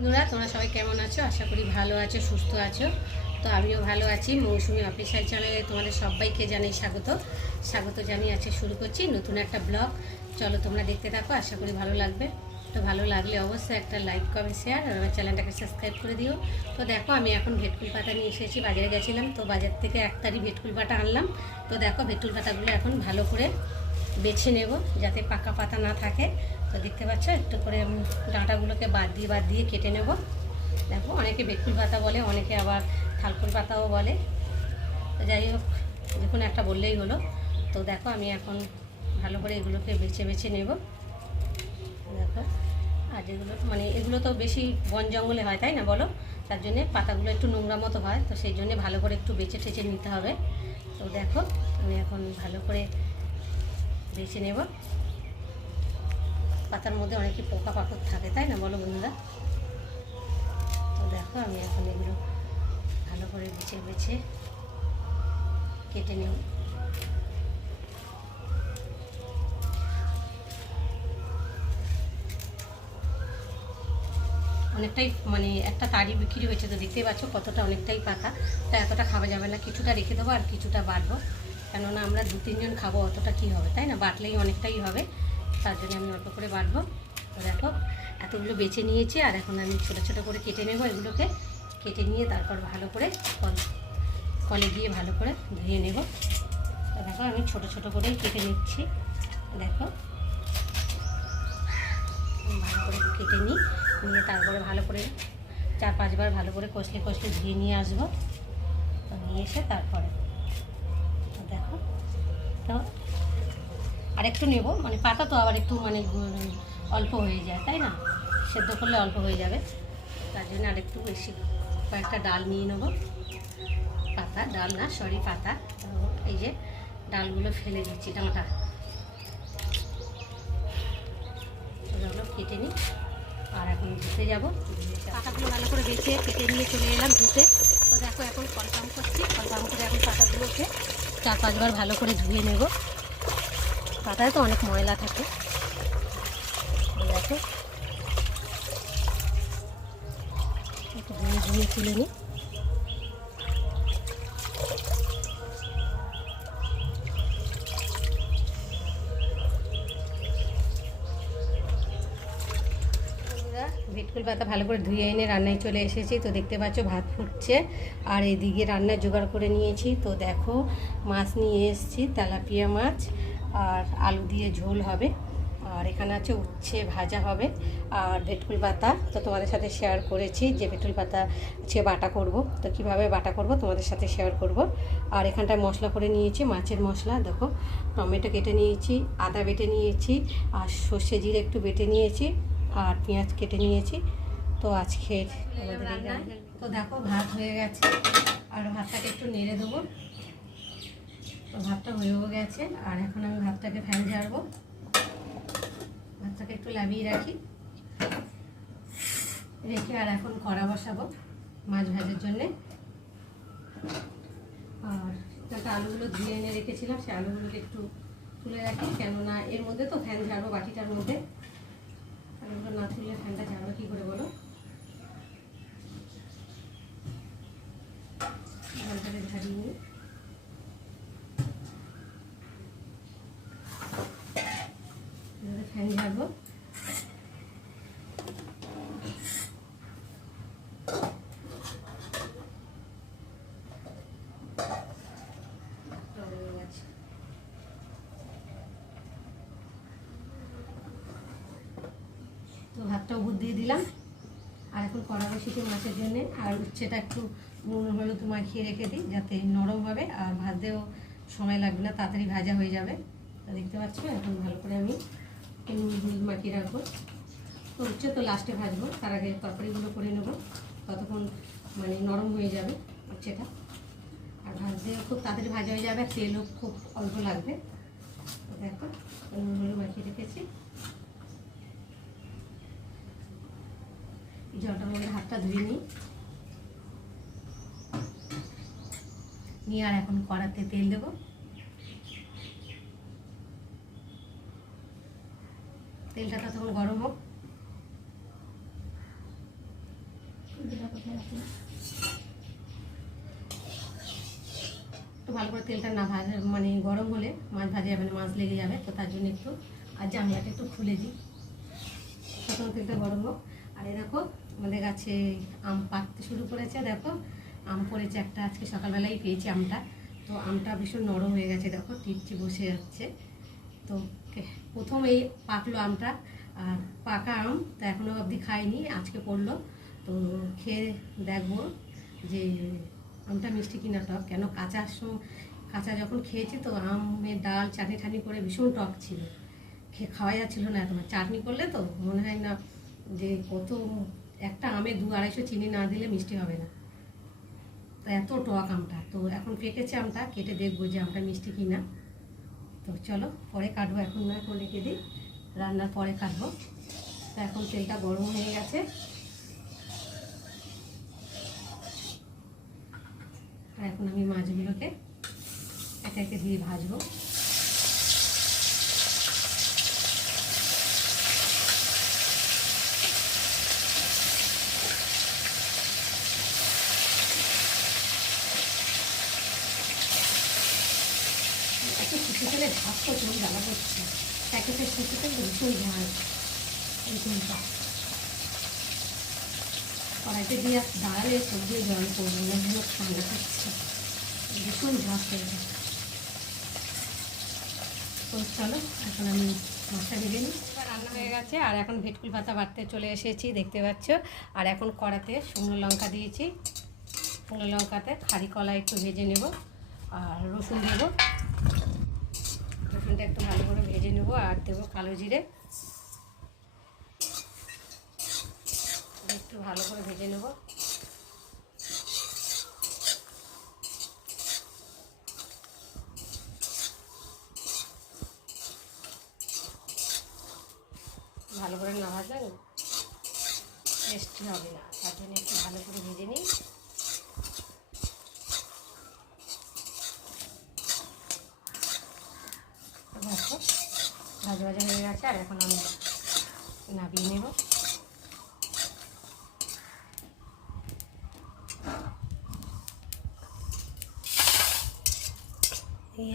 বন্ধুরা, তোমরা সবাই কেমন আছো? আশা করি ভালো আছো, সুস্থ আছো। তো আমিও ভালো আছি। মৌসুমি অফিসিয়াল চ্যানেলে তোমাদের সবাইকে জানাই স্বাগত জানিয়ে আছে শুরু করছি নতুন একটা ব্লগ। চলো তোমরা দেখতে থাকো, আশা করি ভালো লাগবে। তো ভালো লাগলে অবশ্যই একটা লাইক, কমেন্ট, শেয়ার আর আমার চ্যানেলটাকে সাবস্ক্রাইব করে দিও। তো দেখো, আমি এখন ভেটকুল পাতা নিয়ে এসেছি। বাজারে গেছিলাম, তো বাজার থেকে 1 তারি ভেটকুল পাতা আনলাম। তো দেখো, ভেটকুল পাতাগুলো এখন ভালো করে বেছে নেব, যাতে পাকা পাতা না থাকে। তো দেখতে পাচ্ছ, একটু করে ডাঁটাগুলোকে বাদ দিয়ে কেটে নেব। দেখো, অনেকে ভেটকুল পাতা বলে, অনেকে আবার থালকুল পাতাও বলে। তো যাই হোক, যে কোনো একটা বললেই হলো। তো দেখো, আমি এখন ভালো করে এগুলোকে বেছে নেব। দেখো, আর যেগুলো এগুলো তো বেশি বন জঙ্গলে হয়, তাই না বলো? তার জন্যে পাতাগুলো একটু নোংরা মতো হয়, তো সেই জন্যে ভালো করে একটু বেছে নিতে হবে। তো দেখো, আমি এখন ভালো করে বেছে নেব। পাতার মধ্যে অনেকই পোকা পাকড় থাকে, তাই না বলো বন্ধুরা? তো দেখো, আমি এখন এগুলো ভালো করে বেছে কেটে নেব। অনেকটাই একটা তাড়ি বিক্রি হয়েছে, তো দেখতেই পাচ্ছ কতটা, অনেকটাই পাতা। তা এতটা খাওয়া যাবে না, কিছুটা রেখে দেবো আর কিছুটা বাটবো। কেননা আমরা 2-3 জন খাবো, অতটা কী হবে, তাই না? বাটলেই অনেকটাই হবে, তার জন্য আমি অল্প করে বাটবো। তো দেখো, এতগুলো বেছে নিয়েছি, আর এখন আমি ছোটো ছোটো করে কেটে নেব। এগুলোকে কেটে নিয়ে তারপর ভালো করে কলে দিয়ে ভালো করে ধুয়ে নেব। তো দেখো, আমি ছোটো ছোটো করেই কেটে নিচ্ছি। দেখো, ভালো করে কেটে নিয়ে তারপরে ভালো করে 4-5 বার ভালো করে কষলে ধুয়ে নিয়ে আসবো। তো নিয়ে এসে তারপরে দেখো, তো আরেকটু নেব, পাতা তো আবার একটু অল্প হয়ে যায়, তাই না? সেদ্ধ করলে অল্প হয়ে যাবে, তার জন্য আরেকটু বেশি কয়েকটা ডাল নিয়ে নেব। ডাল না, সরি, পাতা। তো এই যে ডালগুলো ফেলে দিচ্ছি, ডাঁটা ওগুলো কেটে নিই। আর এখন ধুতে যাবো। পাতাগুলো ভালো করে বেছে কেটে নিয়ে চলে এলাম ধুতে। তো দেখো, এখন কলপাম করছি। কলপাম করে এখন পাতাগুলোকে 4-5 বার ভালো করে ধুয়ে নেব। পাতায় তো অনেক ময়লা থাকে। দেখো, একটু ধুয়ে তুলে নিই। ভেটকুল পাতা ভালো করে ধুয়ে এনে রান্নায় চলে এসেছি। তো দেখতে পাচ্ছ ভাত ফুটছে, আর এদিকে রান্নার জোগাড় করে নিয়েছি। তো দেখো, মাছ নিয়ে এসেছি, তেলাপিয়া মাছ, আর আলু দিয়ে ঝোল হবে। আর এখানে আছে উচ্ছে ভাজা হবে, আর ভেটকুল পাতা তো তোমাদের সাথে শেয়ার করেছি যে ভেটকুল পাতা বাটা করব। তো কীভাবে বাটা করব তোমাদের সাথে শেয়ার করব। আর এখানটায় মশলা করে নিয়েছি, মাছের মশলা। দেখো, টমেটো কেটে নিয়েছি, আদা বেটে নিয়েছি, আর সর্ষে জিরে একটু বেটে নিয়েছি, আর পেঁয়াজ কেটে নিয়েছি। তো আজকের রান্নায় তো দেখো, ভাত হয়ে গেছে, আর ভাতটাকে একটু নেড়ে দেবো। তো ভাতটা হয়েও গেছে, আর এখন আমি ভাতটাকে ফ্যান ঝাড়বো। ভাতটাকে একটু লাভিয়ে রেখে আর এখন কড়া বসাবো মাছ ভাজার জন্যে। আর যাতে আলুগুলো ধুয়ে এনে রেখেছিলাম, সেই আলুগুলোকে একটু তুলে রাখি, কেননা এর মধ্যে তো ফ্যান ঝাড়বো, বাটিটার মধ্যে। আলুগুলো না তুললে ফ্যানটা ঝাড়বো কী করে বলো? ভালটাকে ঝাড়িয়ে নিই। ফ্যান ঝাড়বো। তো ভাতটা উপর দিয়ে দিলাম, আর এখন কড়া বসিয়েছি মাছের জন্যে। আর উচ্ছেটা একটু নুন হলুদ মাখিয়ে রেখে দিই, যাতে নরম হবে আর ভাজতেও সময় লাগবে না, তাড়াতাড়ি ভাজা হয়ে যাবে। তো দেখতে পাচ্ছ, এখন ভালো করে আমি নুন হলুদ মাখিয়ে রাখবো। তো উচ্ছে তো লাস্টে ভাজবো, তার আগে তরকারিগুলো করে নেবো, ততক্ষণ নরম হয়ে যাবে উচ্ছেটা। আর ভাজতেও খুব তাড়াতাড়ি ভাজা হয়ে যাবে, আর তেলও খুব অল্প লাগবে। দেখো, নুন হলুদ মাখিয়ে রেখেছি। জলটার মধ্যে হাতটা ধুয়ে নিয়ে আর এখন কড়াতে তেল দেবো। তেলটা তখন গরম হোক। একটু ভালো করে তেলটা না ভাজা মানে গরম হলে মাছ ভাজা যাবে না, মাছ লেগে যাবে। তো তার জন্য একটু আর জানলাটা একটু খুলে দিই, প্রথম তেলটা গরম হোক। আর এ দেখো আমাদের গাছে আম পাকতে শুরু করেছে, দেখো আম পড়েছে একটা, আজকে সকালবেলাই পেয়েছি আমটা। তো আমটা ভীষণ নরম হয়ে গেছে, দেখো টিপচি বসে যাচ্ছে। তো প্রথম এই পাকলো আমটা, আর পাকা আম তো এখনও অবধি খাইনি, আজকে পড়লো। তো খেয়ে দেখবো যে আমটা মিষ্টি কিনা টক। কেন কাঁচা যখন খেয়েছি তো আমের ডাল চাটনি ঠানি করে ভীষণ টক ছিল, খাওয়া যাচ্ছিল না। তোমার চাটনি করলে তো মনে হয় না যে কত একটা আমে 200-250 চিনি না দিলে মিষ্টি হবে না, তো এত টক আমটা। তো এখন পেকেছে আমটা, কেটে দেখবো যে আমটা মিষ্টি কিনা। তো চলো পরে কাটবো, এখন না, এখন রেখে দিই, রান্নার পরে কাটবো। তো এখন তেলটা গরম হয়ে গেছে, আর এখন আমি মাছগুলোকে একে একে দিয়ে ভাজবো। শুকনো তেলে ভাত তো চোখ জ্বালা করছে, প্যাকেটের শুকনো তেল ভীষণ ঝাল। এই তেলটা কড়াইতে দিয়ে দাঁড়ালে চোখ দিয়ে জল করবো না, যেন ঠান্ডা করছে, ভীষণ ঝাঁস হয়ে যায়। তো চলো এখন আমি মাছটা ভেজে নিই। রান্না হয়ে গেছে, আর এখন ভেটকুল পাতা বাটতে চলে এসেছি, দেখতে পাচ্ছ। আর এখন কড়াতে শুকনো লঙ্কা দিয়েছি, শুকনো লঙ্কাতে খাড়ি কলা একটু ভেজে নেব, আর রসুন দেবো, রসুনটা একটু ভালো করে ভেজে নেবো। আর দেবো কালো জিরে, একটু ভালো করে ভেজে নেব। ভালো করে না ভাজলে টেস্টি হবে না, তার জন্য একটু ভালো করে ভেজে নিই। দেখো ভাজা ভাজা হয়ে গেছে, আর এখন আমি নামিয়ে নেব।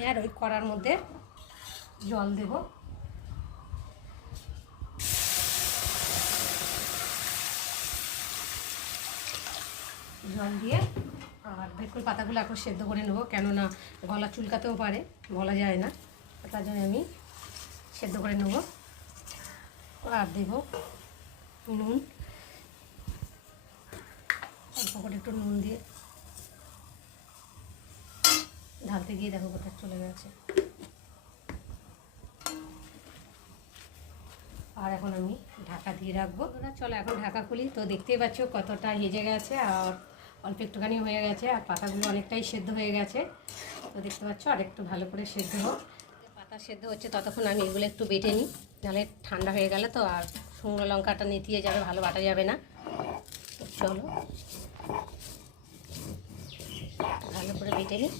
আর ওই কড়ার মধ্যে জল দেব, জল দিয়ে আর ভেটকুল পাতাগুলো এখন সেদ্ধ করে নেবো, কেননা গলা চুলকাতেও পারে, বলা যায় না, তার জন্য আমি সেদ্ধ করে নেবো। আর দেবো নুন, অল্প করে একটু নুন দিয়ে ঢালতে গিয়ে দেখো কোথায় চলে গেছে। আর এখন আমি ঢাকা দিয়ে রাখবো। চলো এখন ঢাকা খুলি। তো দেখতেই পাচ্ছ কতটা হেজে গেছে, আর অল্প একটুখানি হয়ে গেছে, আর পাতাগুলো অনেকটাই সেদ্ধ হয়ে গেছে। তো দেখতে পাচ্ছ আর একটু ভালো করে সেদ্ধ হোক। পাতা সেদ্ধ হচ্ছে ততক্ষণ আমি এগুলো একটু বেটে নিই, নাহলে ঠান্ডা হয়ে গেলে তো আর শুকনো লঙ্কাটা নেতিয়ে যাবে, ভালো বাটা যাবে না। তো চলো ভালো করে বেটে নিই।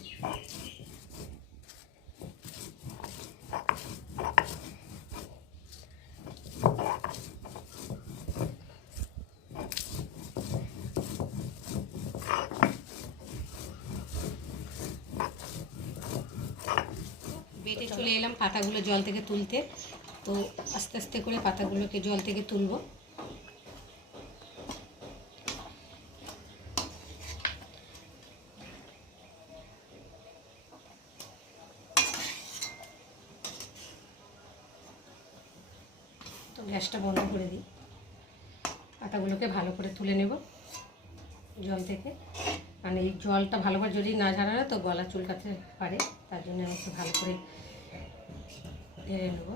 বেটে চলে এলাম পাতাগুলো জল থেকে তুলতে। তো আস্তে আস্তে করে পাতাগুলোকে জল থেকে তুলবো। তো গ্যাসটা বন্ধ করে দিই, পাতাগুলোকে ভালো করে তুলে নেব জল থেকে। মানে এই জলটা ভালো করে যদি না ঝাড়া তো গলা চুলকাতে পারে, তার জন্য আমি একটু ভালো করে ঢেলে নেব।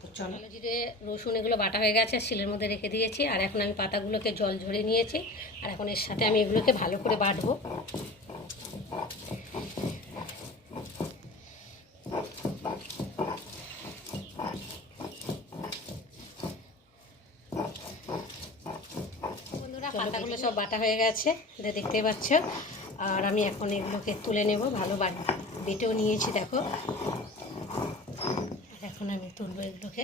তো চলো, জিরে রসুন এগুলো বাটা হয়ে গেছে, শিলের মধ্যে রেখে দিয়েছি। আর এখন আমি পাতাগুলোকে জল ঝরে নিয়েছি, আর এখন এর সাথে আমি এগুলোকে ভালো করে বাটবো। পাতাগুলো সব বাটা হয়ে গেছে, দেখতে পাচ্ছ। আর আমি এখন এগুলোকে তুলে নেব, ভালো বেটেও নিয়েছি দেখো। এখন আমি তুলবো এগুলোকে।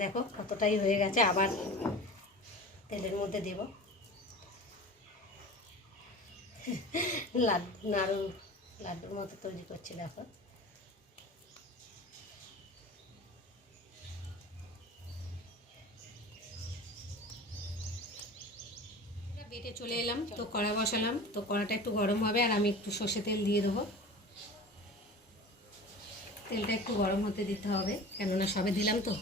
দেখো কতটাই হয়ে গেছে, আবার তেলের মধ্যে দেব। লাড্ডুর মতো তৈরি করছি দেখো। বেটে চলে এলাম, তো কড়া বসালাম, তো কড়াটা একটু গরম হবে আর আমি একটু সর্ষে তেল দিয়ে দেবো। তেলটা একটু গরম হতে দিতে হবে, কেননা সবে দিলাম তো।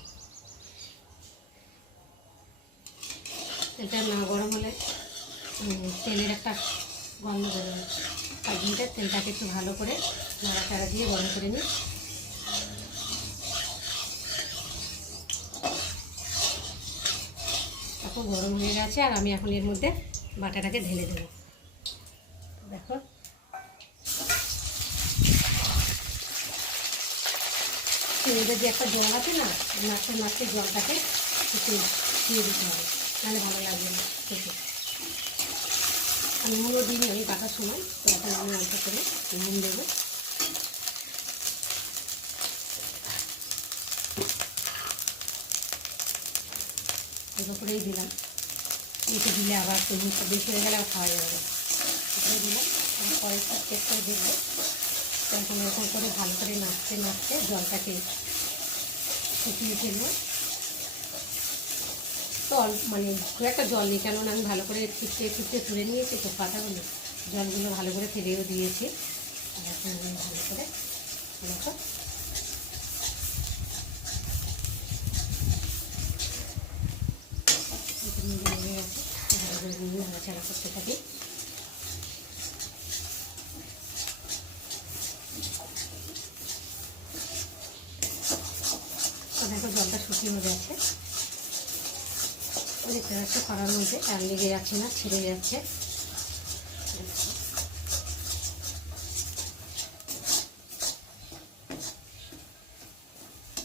তেলটা না গরম হলে তেলের একটা গন্ধ বেরোবে। 5 মিনিটের তেলটাকে একটু ভালো করে নাড়াচাড়া দিয়ে গরম করে নিই। এখন গরম হয়ে গেছে আর আমি এখন এর মধ্যে বাটাটাকে ঢেলে দেবো। দেখো এদের যে একটা জল আছে না, নাড়তে নাড়তে জলটাকে একটু দিয়ে দিতে হবে, নাহলে ভালো লাগবে না খেতে। আমি নুনও দিই আমি কাটার সময়, তো এখন আমি অল্প করে নুন দেবো। অল্প করেই দিলাম, এতে দিলে আবার নুনটা বেশি হয়ে গেলে আর খাওয়া যাবে না। এটাই দিলাম, আমি পরে চেক করে দেখবো। তো এখন এরকম করে ভালো করে নাড়তে নাড়তে জলটাকে শুকিয়ে ফেলবো। তো মানে খুব একটা জল নেই, কেননা আমি ভালো করে ছিটতে তুলে নিয়েছি তো পাতাগুলো, জলগুলো ভালো করে ফেলেও দিয়েছি। আর এখন আমি ভালো করে দেখো লেগে গেছে, ভালো করে নিয়ে নাড়াচাড়া করতে থাকি। তো দেখো জলটা শুকিয়ে গেছে, দেখতে পাচ্ছি কড়ার মধ্যে আর লেগে যাচ্ছে না, ছিঁড়ে যাচ্ছে।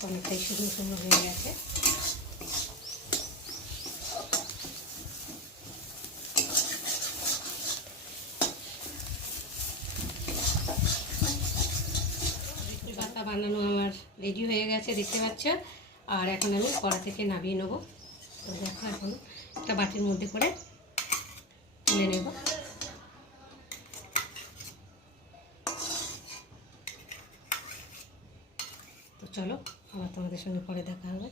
অনেকটাই শুকনো শুকনো হয়ে গেছে। পাতা বানানো আমার রেডি হয়ে গেছে দেখতে পাচ্ছ। আর এখন আমি কড়া থেকে নামিয়ে নেবো। তো দেখো এখন একটা বাটির মধ্যে করে তুলে নেব। তো চলো আবার তোমাদের সঙ্গে পরে দেখা হবে।